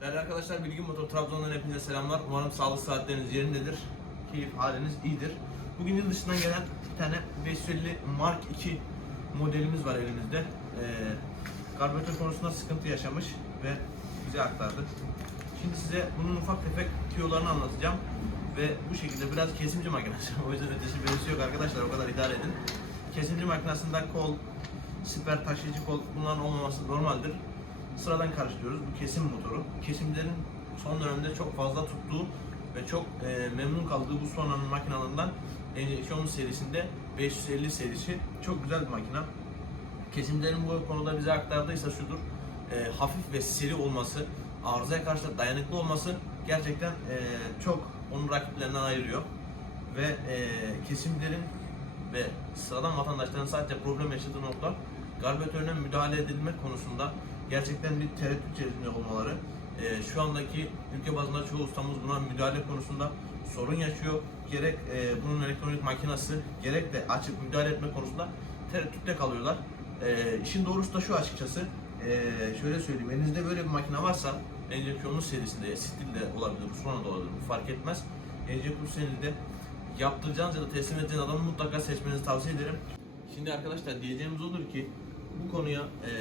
Değerli arkadaşlar Bilgi Motor Trabzon'dan hepinize selamlar. Umarım sağlık saatleriniz yerindedir. Keyif haliniz iyidir. Bugün yıl dışından gelen bir tane 550 Mark 2 modelimiz var elimizde. Ee, karbüratör konusunda sıkıntı yaşamış ve bize aktardı. Şimdi size bunun ufak tefek tüyolarını anlatacağım. Ve bu şekilde biraz kesimci makinesi. o yüzden ötesi birisi yok arkadaşlar o kadar idare edin. Kesimci makinesinde kol, siper taşıyıcı kol bunların olmaması normaldir sıradan karşılıyoruz bu kesim motoru. Kesimlerin son dönemde çok fazla tuttuğu ve çok e, memnun kaldığı bu Sona'nın makinalarından enjeksiyon serisinde 550 serisi çok güzel bir makina. Kesimlerin bu konuda bize aktardıysa şudur. e, hafif ve seri olması, arızaya karşı da dayanıklı olması gerçekten e, çok onu rakiplerinden ayırıyor. Ve e, kesimlerin ve sıradan vatandaşların sadece problem yaşadığı nokta karbüratörüne müdahale edilme konusunda gerçekten bir tereddüt içerisinde olmaları. Ee, şu andaki ülke bazında çoğu ustamız buna müdahale konusunda sorun yaşıyor. Gerek e, bunun elektronik makinası gerek de açıp müdahale etme konusunda tereddütte kalıyorlar. Ee, işin doğrusu da şu açıkçası. Ee, şöyle söyleyeyim. Elinizde böyle bir makine varsa enjeksiyonlu serisinde, stilde olabilir, Usmana'da olabilir. Bu fark etmez. Enjeksiyon serisinde yaptıracağınız ya da teslim edeceğiniz adamı mutlaka seçmenizi tavsiye ederim. Şimdi arkadaşlar diyeceğimiz odur ki bu konuya e,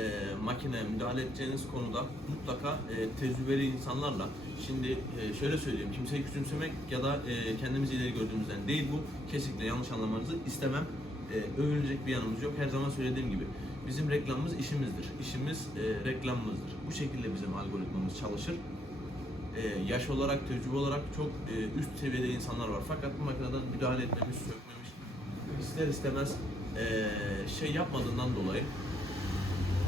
makine müdahale edeceğiniz konuda mutlaka e, tecrübeli insanlarla şimdi e, şöyle söyleyeyim kimseyi küçümsemek ya da e, kendimizi ileri gördüğümüzden değil bu. Kesinlikle yanlış anlamanızı istemem. E, övülecek bir yanımız yok. Her zaman söylediğim gibi bizim reklamımız işimizdir. İşimiz e, reklamımızdır. Bu şekilde bizim algoritmamız çalışır. E, yaş olarak tecrübe olarak çok e, üst seviyede insanlar var. Fakat bu makineden müdahale etmemiş sökmemiş ister istemez e, şey yapmadığından dolayı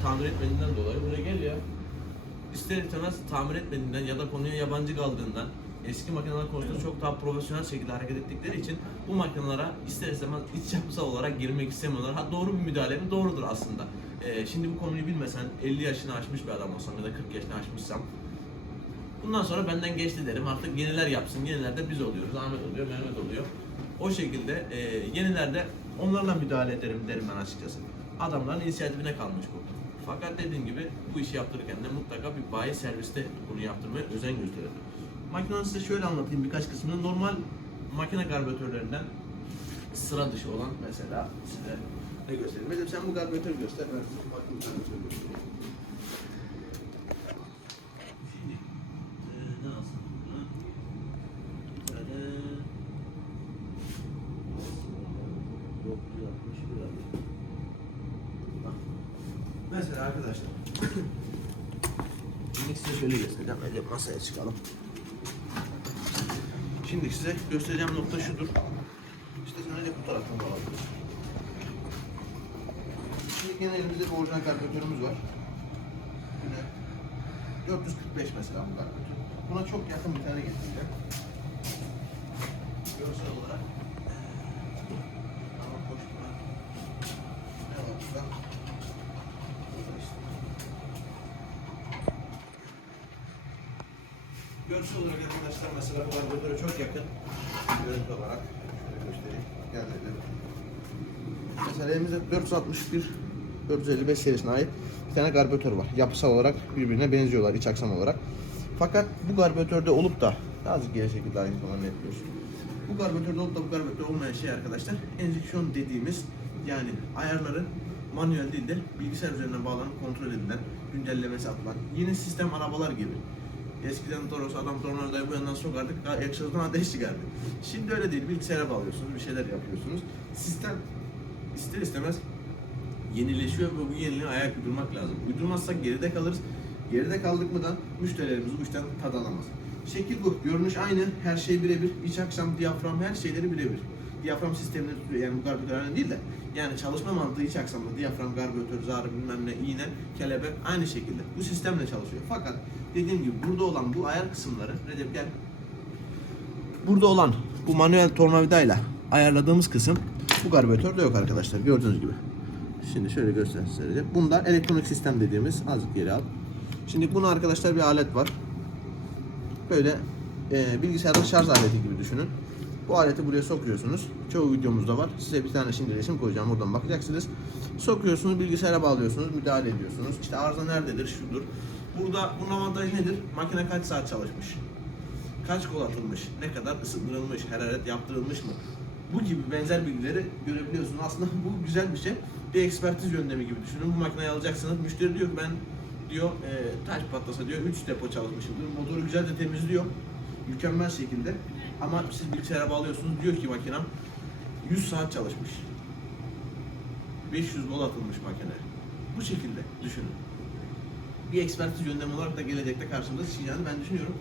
tamir etmediğinden dolayı buraya gel ya. İster istemez tamir etmediğinden ya da konuya yabancı kaldığından eski makineler konusunda çok daha profesyonel şekilde hareket ettikleri için bu makinelere ister istemez iç yapısal olarak girmek istemiyorlar. Ha doğru bir müdahale mi? Doğrudur aslında. Ee, şimdi bu konuyu bilmesen 50 yaşını aşmış bir adam olsam ya da 40 yaşını aşmışsam Bundan sonra benden geçti derim. Artık yeniler yapsın. Yeniler de biz oluyoruz. Ahmet oluyor, Mehmet oluyor. O şekilde e, yenilerde onlarla müdahale ederim derim ben açıkçası. Adamların inisiyatifine kalmış bu. Fakat dediğim gibi bu işi yaptırırken de mutlaka bir bayi serviste bunu yaptırmaya özen gösterelim. Makinenin size şöyle anlatayım birkaç kısmını. Normal makine karbüratörlerinden sıra dışı olan mesela size ne göstereyim. Mesela sen bu karbüratörü göster. Ben farklı bir karbüratör göstereyim. Şimdi eee, ne alsam bunu? Şöyle 960 lira. Bak. Mesela arkadaşlar Şimdi size şöyle göstereceğim. Önce masaya çıkalım. Şimdi size göstereceğim nokta şudur. İşte sen önce bu taraftan bağlıyoruz. Şimdi yine elimizde bir orijinal karbüratörümüz var. Yine 445 mesela bu karbüratör. Buna çok yakın bir tane getireceğim. Görsel olarak. Tamam, hoş bulduk. Ne var burada? Burada işte. Görsel olarak arkadaşlar mesela bu karbüratöre çok yakın. Görüntü olarak. Şöyle göstereyim. Gel dedim. Mesela elimizde 461 455 serisine ait bir tane karbüratör var. Yapısal olarak birbirine benziyorlar iç aksam olarak. Fakat bu karbüratörde olup da azıcık geri şekilde aynı zamanda netliyorsun. Bu karbüratörde olup da bu karbüratör olmayan şey arkadaşlar enjeksiyon dediğimiz yani ayarların manuel değil de bilgisayar üzerinden bağlanıp kontrol edilen, güncellemesi yapılan yeni sistem arabalar gibi. Eskiden Toros, adam tornavidayı bu yandan sokardık, egzozdan ateş çıkardı. Şimdi öyle değil, bilgisayara bağlıyorsunuz, bir şeyler yapıyorsunuz. Sistem ister istemez yenileşiyor ve bu yeniliğe ayak uydurmak lazım. Uydurmazsak geride kalırız. Geride kaldık mı da müşterilerimiz bu işten tad alamaz. Şekil bu. Görünüş aynı. Her şey birebir. İç aksam, diyafram her şeyleri birebir. Diyafram sistemleri tutuyor. Yani bu karbüratör değil de. Yani çalışma mantığı iç aksamda diyafram, karbüratör, zarı bilmem ne, iğne, kelebek aynı şekilde. Bu sistemle çalışıyor. Fakat dediğim gibi burada olan bu ayar kısımları Recep gel. Burada olan bu manuel tornavidayla ayarladığımız kısım bu karbüratörde yok arkadaşlar gördüğünüz gibi. Şimdi şöyle göstereyim. Bunda elektronik sistem dediğimiz azıcık geri al. Şimdi bunu arkadaşlar bir alet var. Böyle e, bilgisayarda şarj aleti gibi düşünün. Bu aleti buraya sokuyorsunuz. Çoğu videomuzda var. Size bir tane şimdi resim koyacağım. Oradan bakacaksınız. Sokuyorsunuz, bilgisayara bağlıyorsunuz, müdahale ediyorsunuz. İşte arıza nerededir, şudur. burada bunun avantajı nedir? Makine kaç saat çalışmış? Kaç kol atılmış? Ne kadar ısındırılmış? Hararet yaptırılmış mı? Bu gibi benzer bilgileri görebiliyorsun. Aslında bu güzel bir şey. Bir ekspertiz yöntemi gibi düşünün. Bu makineyi alacaksınız. Müşteri diyor ki ben diyor e, taş patlasa diyor 3 depo çalışmışımdır. Motoru güzelce temizliyor. Mükemmel şekilde. Ama siz bilgisayara bağlıyorsunuz. Diyor ki makinem 100 saat çalışmış. 500 gol atılmış makine. Bu şekilde düşünün. Bir ekspertiz yöntemi olarak da gelecekte karşımıza çıkacağını ben düşünüyorum.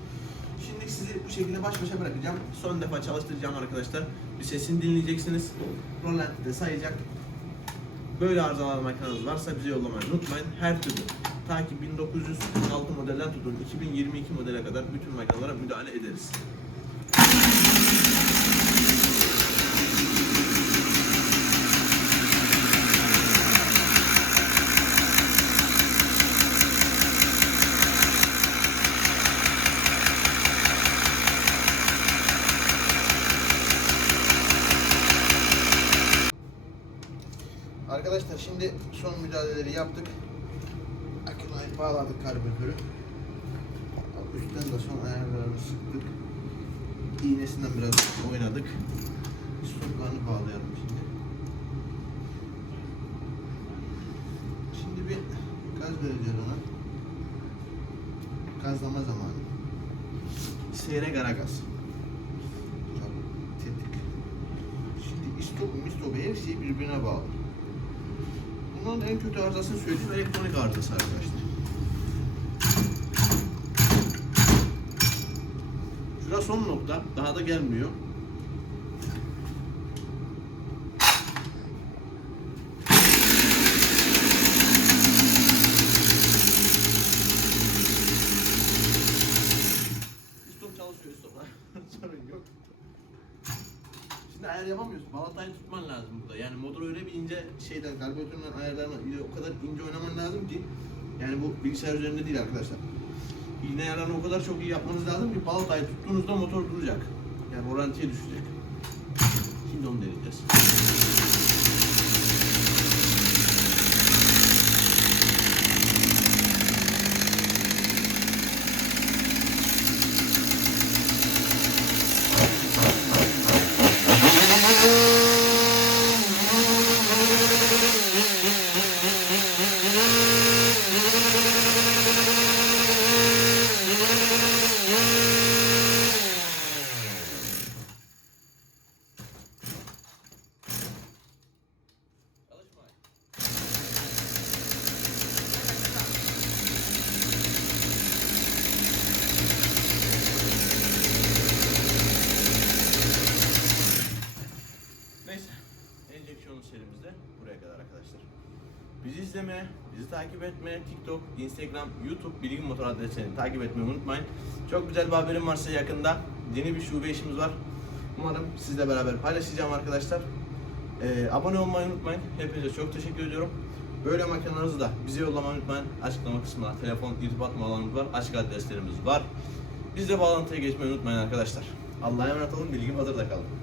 Şimdi sizi bu şekilde baş başa bırakacağım. Son defa çalıştıracağım arkadaşlar. Bir sesini dinleyeceksiniz. Rolanti de sayacak. Böyle arızalar makineniz varsa bize yollamayı unutmayın. Her türlü ta ki 1946 modelden tutun 2022 modele kadar bütün makinelere müdahale ederiz. Arkadaşlar şimdi son müdahaleleri yaptık. Akülayı bağladık karbüratörü. Üstten de son ayarlarını sıktık. İğnesinden biraz oynadık. Stoplarını bağlayalım şimdi. Şimdi bir gaz vereceğiz ona. Gazlama zamanı. Seyrek ara gaz. Tetik. Şimdi istop, mistop her şey birbirine bağlı. Bunun en kötü arızasını söyleyeyim elektronik arızası arkadaşlar. Şurası son nokta. Daha da gelmiyor. Stop çalışıyor stop. Sorun yok. Şimdi ayar yapamıyorsun. Balatayı tutman lazım burada. Yani motor öyle bir ince şeyden karbüratöründen ayarlarına o kadar ince oynaman lazım ki yani bu bilgisayar üzerinde değil arkadaşlar. İğne ayarlarını o kadar çok iyi yapmanız lazım ki balatayı tuttuğunuzda motor duracak. Yani orantiye düşecek. Şimdi onu deneyeceğiz. Çalışma. Neyse. Enjeksiyonun serimizde buraya kadar arkadaşlar. Bizi izlemeye, bizi takip etmeye, TikTok, Instagram, YouTube Bilgi Motor adreslerini takip etmeyi unutmayın. Çok güzel bir haberim var size yakında. Yeni bir şube işimiz var. Umarım sizle beraber paylaşacağım arkadaşlar. Ee, abone olmayı unutmayın. Hepinize çok teşekkür ediyorum. Böyle makinelerinizi de bize yollamayı unutmayın. Açıklama kısmına telefon, irtibat numaralarımız var. Açık adreslerimiz var. Bizle bağlantıya geçmeyi unutmayın arkadaşlar. Allah'a emanet olun. Bilgi hazırda kalın.